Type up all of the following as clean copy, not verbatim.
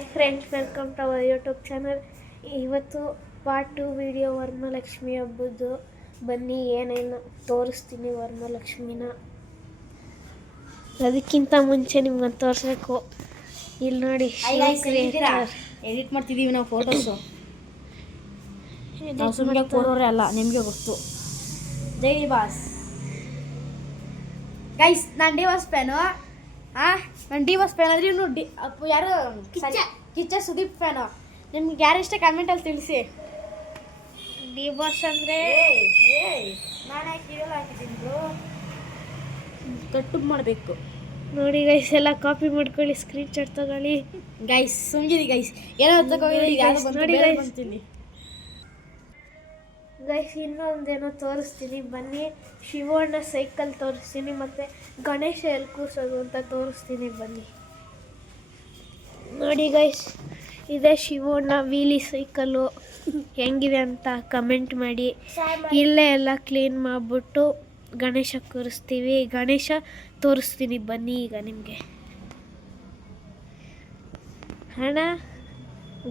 Hi friends, welcome to our YouTube channel. ಇವತ್ತು part 2 video Varamahalakshmi ಹಬ್ಬದ್ದು. ಬನ್ನಿ ಏನೇನು ತೋರಿಸ್ತೀನಿ ವರಮಹಾಲಕ್ಷ್ಮಿನ. ಅದಕ್ಕಿಂತ ಮುಂಚೆ ನಿಮ್ಗೆ ತೋರಿಸ್ಬೇಕು. ಇಲ್ಲಿ ನೋಡಿ, ಎಡಿಟ್ ಮಾಡ್ತಿದ್ದೀವಿ ನಾವು ಫೋಟೋಸು. ನಾವು ಸುಮ್ಮನೆ ಕೊಡೋರೆ ಅಲ್ಲ, ನಿಮಗೆ ಗೊತ್ತು. ಜೈ ಬಾಸ್ ಗೈಸ್, ನಾನು ಡಿ ಬಾಸ್ ಫ್ಯಾನು. ನಾನು ಡಿ ಬಾಸ್ ಫ್ಯಾನ್ ಆದರೆ ಇವನು ಯಾರು ಕಿಚ್ಚ ಸುದೀಪ್ ಫ್ಯಾನು. ನಿಮ್ಗೆ ಯಾರು ಇಷ್ಟ ಕಾಮೆಂಟಲ್ಲಿ ತಿಳಿಸಿ. ಡಿ ಬಾಸ್ ಅಂದರೆ ನಾನು ಹಾಕಿರಲ್ಲ, ಹಾಕಿದ್ದೀನಿ ಬ್ರೋ. ಕಟ್ಟು ಮಾಡಬೇಕು ನೋಡಿ ಗೈಸ್, ಎಲ್ಲ ಕಾಪಿ ಮಾಡ್ಕೊಳ್ಳಿ, ಸ್ಕ್ರೀನ್ ಶಾಟ್ ತಗೊಳ್ಳಿ. ಗೈಸ್ ಸುಮ್ಗಿರಿ ಗೈಸ್, ಏನೋ ನೋಡಿ ಬಂತೀನಿ ಗೈಸ್. ಇನ್ನೊಂದೇನೋ ತೋರಿಸ್ತೀನಿ ಬನ್ನಿ. ಶಿವಣ್ಣ ಸೈಕಲ್ ತೋರಿಸ್ತೀನಿ, ಮತ್ತು ಗಣೇಶ ಎಲ್ಲಿ ಕೂರ್ಸೋದು ಅಂತ ತೋರಿಸ್ತೀನಿ ಬನ್ನಿ. ನೋಡಿ ಗೈಸ್, ಇದೇ ಶಿವಣ್ಣ ವೀಲಿ ಸೈಕಲ್ಲು. ಹೆಂಗಿದೆ ಅಂತ ಕಮೆಂಟ್ ಮಾಡಿ. ಇಲ್ಲೇ ಎಲ್ಲ ಕ್ಲೀನ್ ಮಾಡಿಬಿಟ್ಟು ಗಣೇಶ ಕೂರಿಸ್ತೀವಿ. ಗಣೇಶ ತೋರಿಸ್ತೀನಿ ಬನ್ನಿ ಈಗ ನಿಮಗೆ. ಹಣ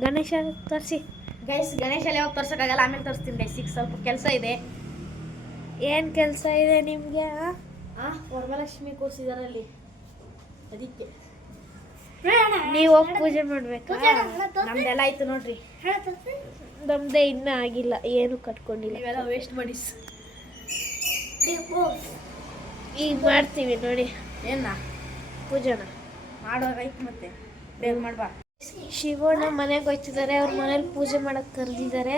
ಗಣೇಶ ತೋರಿಸಿ ಗೈಸ್. ಗಣೇಶ ಯಾವಾಗ ತೋರ್ಸೋಕ್ಕಾಗಲ್ಲ, ಆಮೇಲೆ ತೋರಿಸ್ತೀನಿ ಗೈಸ್. ಈಗ ಸ್ವಲ್ಪ ಕೆಲಸ ಇದೆ. ಏನು ಕೆಲಸ ಇದೆ ನಿಮಗೆ? ವರಮಹಾಲಕ್ಷ್ಮಿ ಕೂರಿಸಿದಾರಲ್ಲಿ, ಅದಕ್ಕೆ ನೀವು ಹೋಗಿ ಪೂಜೆ ಮಾಡಬೇಕಾ? ನಮ್ದೆಲ್ಲ ಆಯ್ತು ನೋಡ್ರಿ. ನಮ್ಮದೇ ಇನ್ನೂ ಆಗಿಲ್ಲ, ಏನು ಕಟ್ಕೊಂಡಿಲ್ಲ. ಇವೆಲ್ಲ ವೇಸ್ಟ್ ಮಾಡಿ ಈಗ ಮಾಡ್ತೀವಿ ನೋಡಿ. ಏನ ಪೂಜೆನ ಮಾಡೋರಾಯ್ತು, ಮತ್ತೆ ಬೇಗ ಮಾಡ್ಬಾ. ಶಿವಣ್ಣ ಮನೆಗೆ ಹೋಗ್ತಿದ್ದಾರೆ, ಅವ್ರ ಮನೇಲಿ ಪೂಜೆ ಮಾಡೋಕ್ಕೆ ಕರೆದಿದ್ದಾರೆ.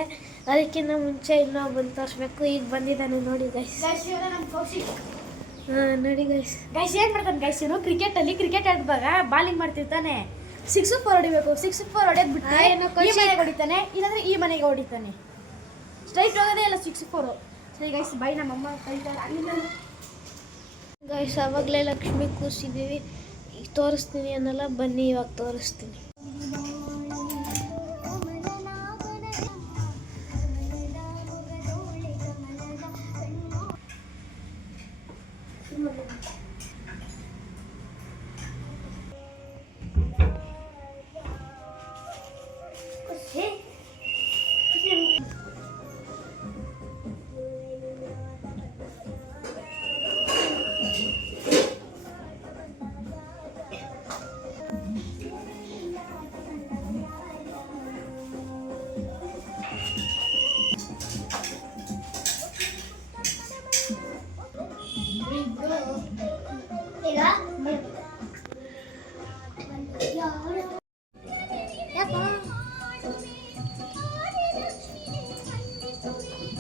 ಅದಕ್ಕಿಂತ ಮುಂಚೆ ಇನ್ನೂ ಬಂದು ತೋರಿಸ್ಬೇಕು. ಈಗ ಬಂದಿದ್ದಾನೆ ನೋಡಿ ಗೈಸ್. ಹಾಂ ನೋಡಿ ಗೈಸ್. ಗೈಸ್ ಏನು ಮಾಡ್ತಾನೆ ಗೈಸ್, ಇವನು ಕ್ರಿಕೆಟ್ ಆಡುವಾಗ ಬಾಲಿಂಗ್ ಮಾಡ್ತಿರ್ತಾನೆ. 6 4 ಹೊಡಿಬೇಕು. 6 4 ಹೊಡೆದ್ ಬಿಟ್ಟು ಈ ಮನೆಗೆ ಹೊಡಿತಾನೆ, ಇಲ್ಲಾಂದ್ರೆ ಈ ಮನೆಗೆ ಹೊಡಿತಾನೆ. ಸ್ಟ್ರೈಟ್ ಹೋಗೋದೇ ಇಲ್ಲ 6 4. ಸರಿ ಗೈಸ್, ಬೈ. ನಮ್ಮಮ್ಮ ಕರೀತಾರೆ ಅಲ್ಲಿಂದ. ಗೈಸ್, ಆವಾಗಲೇ ಲಕ್ಷ್ಮಿ ಕೂರಿಸಿದ್ದೀವಿ. ಈಗ ತೋರಿಸ್ತೀನಿ ಅನ್ನಲ್ಲ, ಬನ್ನಿ ಇವಾಗ ತೋರಿಸ್ತೀನಿ.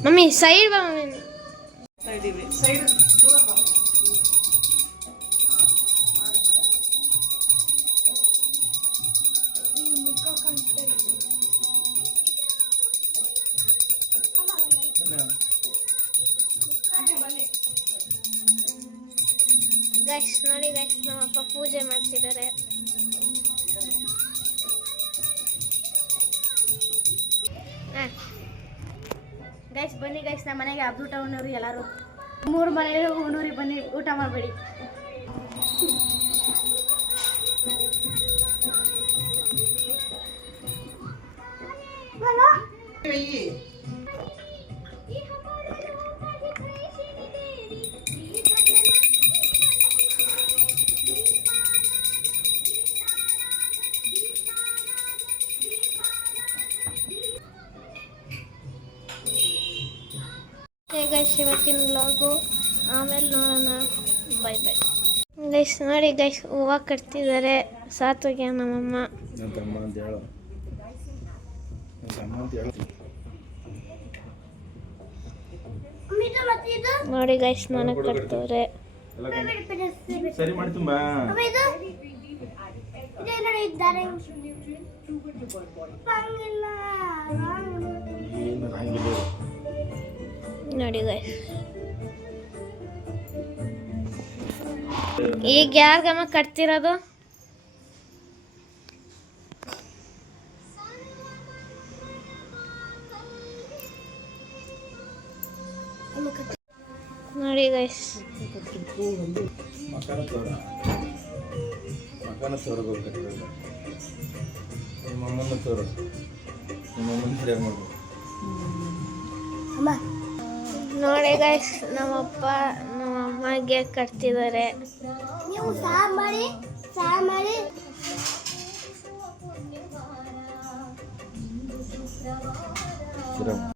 ಮಮ್ಮಿ ಸೈಡ್ ಬಾ. ಮಮ್ಮಿ ಸೈಡ್ ಗೈಸ್ ನೋಡಿ ಗೈಸ್, ನಮ್ಮಪ್ಪ ಪೂಜೆ ಮಾಡ್ತಿದ್ದಾರೆ. ಗೈಸ್ ಬನ್ನಿ ಗೈಸ್, ನಮ್ಮ ಮನೆಗೆ ಹಬ್ಬ ಊಟ ಉಣ್ಣೋರಿ ಎಲ್ಲರೂ. 3 ಮನೆಗೆ ಉಣ್ಣೂರಿ ಬನ್ನಿ, ಊಟ ಮಾಡಬೇಡಿ. ಗೈಸ್, ಇವತ್ತಿನ ವ್ಲಾಗು ಆಮೇಲೆ ನೋಡೋಣ. Bye bye guys. ನೋಡಿ ಗೈಸ್, ಹೂವು ಕಟ್ತಿದ್ದಾರೆ. ಸಾತ್ವಿಗೆ ನಮ್ಮಮ್ಮ. ನೋಡಿ ಗೈಸ್, ನನಗೆ ಕಟ್ತವ್ರೆ. ಸರಿ ಮಾಡಿ ತುಂಬಾ ನೋಡಿ ಗೈಸ್. ಈಗ ಯಾರಿಗಮ್ಮ ಕಟ್ತಿರೋದು? ನೋಡಿ ಗೈಸ್. ಮಕಾನ ತೋರ ನಿಮ್ಮ ಅಮ್ಮನ ತೋರು ನಿಮ್ಮ ಅಮ್ಮನ ಸರಿಯಾಗಿ ಮಾಡು. ನೋಡಿ ಗೈಸ್, ನಮ್ಮಪ್ಪ ನಮ್ಮ ಅಮ್ಮಗೆ ಕಟ್ತಿದ್ದಾರೆ. ನೀವು ಸಾರು ಮಾಡಿ ಸರಿ